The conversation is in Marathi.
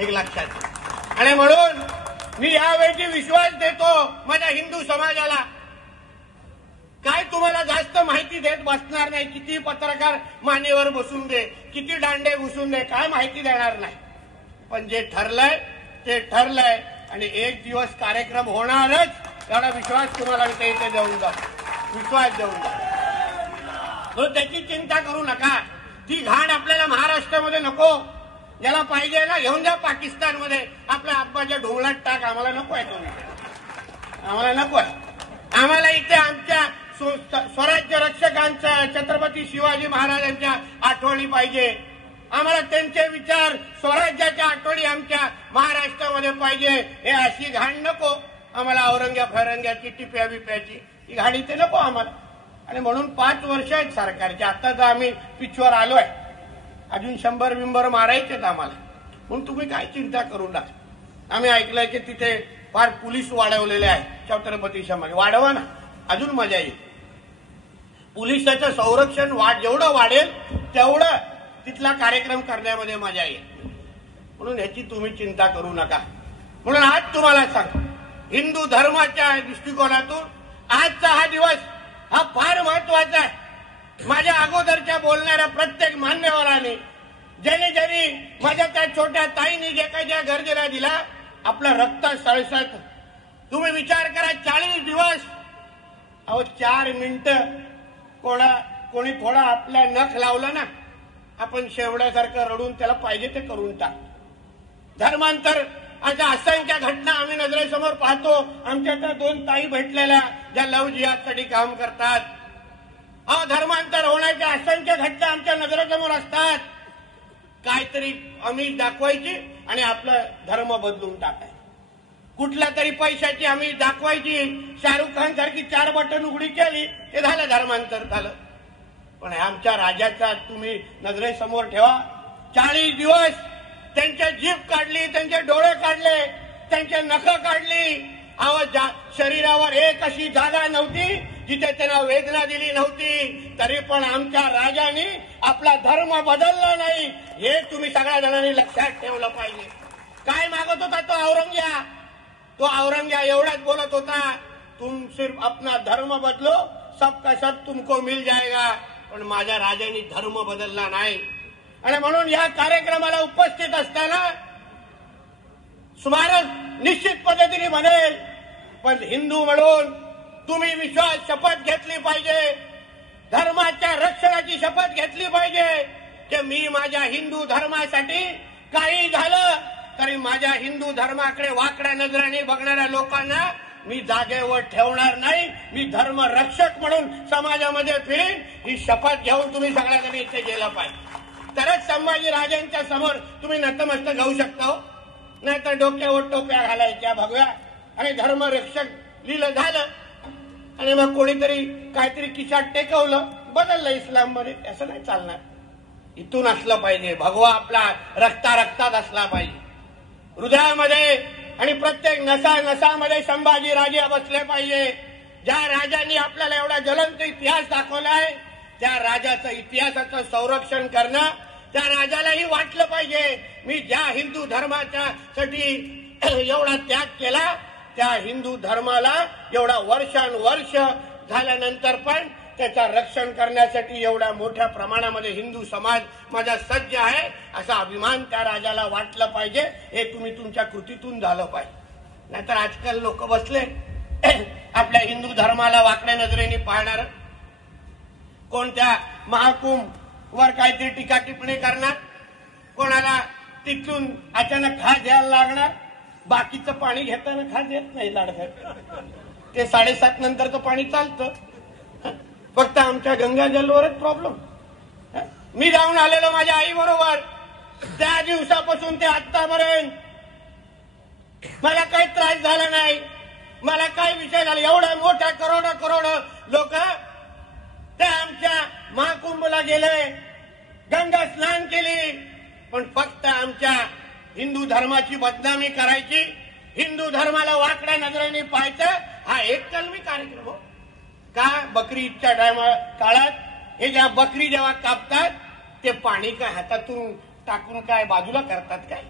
एक लक्षात घ्या. आणि म्हणून मी यावेळी विश्वास देतो माझ्या हिंदू समाजाला, काय तुम्हाला जास्त माहिती देत बसणार नाही. किती पत्रकार मानेवर बसून दे, किती दांडे घुसून दे, काय माहिती देणार नाही. पण जे ठरलंय ते ठरलंय आणि एक दिवस कार्यक्रम होणारच, एवढा विश्वास तुम्हाला इथे देऊन जा, विश्वास देऊन जा. त्याची चिंता करू नका. ती घाण आपल्याला महाराष्ट्रामध्ये नको. ज्याला पाहिजे ना घेऊन जा पाकिस्तानमध्ये, आपल्या आब्बाच्या ढोंगलात टाक. आम्हाला नको आहे तो, आम्हाला नको आहे. आम्हाला इथे आमच्या स्वराज्य रक्षकांच्या छत्रपती शिवाजी महाराजांच्या आठवणी पाहिजे. आम्हाला त्यांचे विचार, स्वराज्याच्या आठवणी आमच्या महाराष्ट्रामध्ये पाहिजे. हे अशी घाण नको आम्हाला. औरंग्याची टिप्या बिप्याची ही घाण इथे नको आम्हाला. आणि म्हणून 5 वर्ष आहेत सरकारचे. आता तर आम्ही पिचवर आलोय, अजून 100 बिंबर मारायचेत आम्हाला. म्हणून तुम्ही काय चिंता करू नका. आम्ही ऐकलंय की तिथे फार पोलीस वाढवलेले आहेत छत्रपती समाज. वाढवा ना, अजून मजा येईल. पोलिसाचं संरक्षण जेवढं वाढेल तेवढं तिथला कार्यक्रम करण्यामध्ये मजा येईल. म्हणून ह्याची तुम्ही चिंता करू नका. म्हणून आज तुम्हाला सांग, हिंदू धर्माच्या दृष्टिकोनातून आजचा हा दिवस हा फार महत्वाचा आहे. माझ्या अगोदरच्या बोलणाऱ्या प्रत्येक मान्यवरांनी, ज्याने माझ्या त्या छोट्या ताईने जे काही ज्या गरजेला दिला, आपलं रक्त सळसळत. तुम्ही विचार करा, 40 दिवस, 4 मिनिटं कोणी थोडा आपल्या नख लावलं ना, आपण शेवड्यासारखं रडून त्याला पाहिजे ते करून टाक. धर्मांतर अशा असंख्य घटना आम्ही नजरेसमोर पाहतो. आमच्या त्या 2 ताई भेटलेल्या ज्या लव जिहादसाठी काम करतात. धर्मांतर होण्याच्या असंख्य घटना आमच्या नजरेसमोर असतात. काहीतरी आम्ही दाखवायची आणि आपलं धर्म बदलून टाकायचं. कुठल्या तरी पैशाची आम्ही दाखवायची, शाहरुख खान सारखी 4 बटन उघडी केली, ते झालं धर्मांतर झालं. पण आमच्या राजाचा तुम्ही नजरेसमोर ठेवा. 40 दिवस त्यांच्या जीभ काढली, त्यांचे डोळे काढले, त्यांचे नख काढली. शरीरावर एक अशी जागा नव्हती जिथे त्यांना वेदना दिली नव्हती. तरी पण आमच्या राजाने आपला धर्म बदलला नाही. हे तुम्ही सगळ्या जणांनी लक्षात ठेवलं पाहिजे. काय मागत होता तो औरंग्या? तो औरंग्या एवढाच बोलत होता, तुम सिर्फ अपना धर्म बदलो, सबका सब तुमको मिल जाएगा. पण माझ्या राजाने धर्म बदलला नाही. आणि म्हणून या कार्यक्रमाला उपस्थित असताना स्मारक निश्चित पद्धतीने बनेल, पण हिंदू म्हणून तुम्ही विश्वास शपथ घेतली पाहिजे, धर्माच्या रक्षणाची शपथ घेतली पाहिजे की मी माझ्या हिंदू धर्मासाठी काही झालं तरी माझ्या हिंदू धर्माकडे वाकड्या नजराने बघणाऱ्या लोकांना मी जागेवर ठेवणार नाही. मी धर्म रक्षक म्हणून समाजामध्ये फिरेन. ही शपथ घेऊन तुम्ही सगळ्यांनी इथे गेलं पाहिजे. तरच संभाजी राजांच्या समोर तुम्ही नतमस्तक घेऊ शकता. नाहीतर डोक्यावर टोप्या घालायच्या भगव्या आणि धर्मरक्षक लिहिलं झालं आणि मग कोणीतरी काहीतरी खिशात टेकवलं, बदललं इस्लाम मध्ये. असं नाही चालणार. इथून असलं पाहिजे. भगवा आपला रक्तात असला पाहिजे, हृदयामध्ये आणि प्रत्येक नसामध्ये संभाजी राजे बसले पाहिजे. ज्या राजांनी आपल्याला एवढा ज्वलंत इतिहास दाखवलाय, त्या राजाचं इतिहासाचं संरक्षण करणं त्या राजालाही वाटलं पाहिजे. मी ज्या हिंदू धर्माच्या साठी एवढा त्याग केला, त्या हिंदू धर्माला एवढा वर्षानुवर्ष झाल्यानंतर पण त्याचा रक्षण करण्यासाठी एवढ्या मोठ्या प्रमाणामध्ये हिंदू समाज माझा सज्ज आहे, असा अभिमान त्या राजाला वाटलं पाहिजे. हे तुम्ही तुमच्या कृतीतून झालं पाहिजे. नाहीतर आजकाल लोक बसले आपल्या हिंदू धर्माला वाकड्या नजरेने पाहणार, कोणत्या महाकुंभ वर काहीतरी टीका टिप्पणी करणार, कोणाला तिथून अचानक खास द्यायला लागणार. बाकीचं पाणी घेताना खास येत नाही लाडघाट, ते 7:30 नंतरचं पाणी चालतं. फक्त आमच्या गंगाजलवरच प्रॉब्लेम. मी जाऊन आलेलो माझ्या आई बरोबर, त्या दिवसापासून ते आतापर्यंत मला काही त्रास झाला नाही, मला काही विषय झाला. एवढ्या मोठ्या करोड लोक ते आमच्या महाकुंभला गेले, गंगा स्नान केली, पण फक्त आमच्या हिंदू धर्माची बदनामी करायची, हिंदू धर्माला वाकड्या नजरेने पाहायचं, हा एक कलमी कार्यक्रम हो का? बकरी ईदच्या काळात हे ज्या बकरी जेव्हा कापतात ते पाणी काय हातातून टाकून काय बाजूला करतात काय?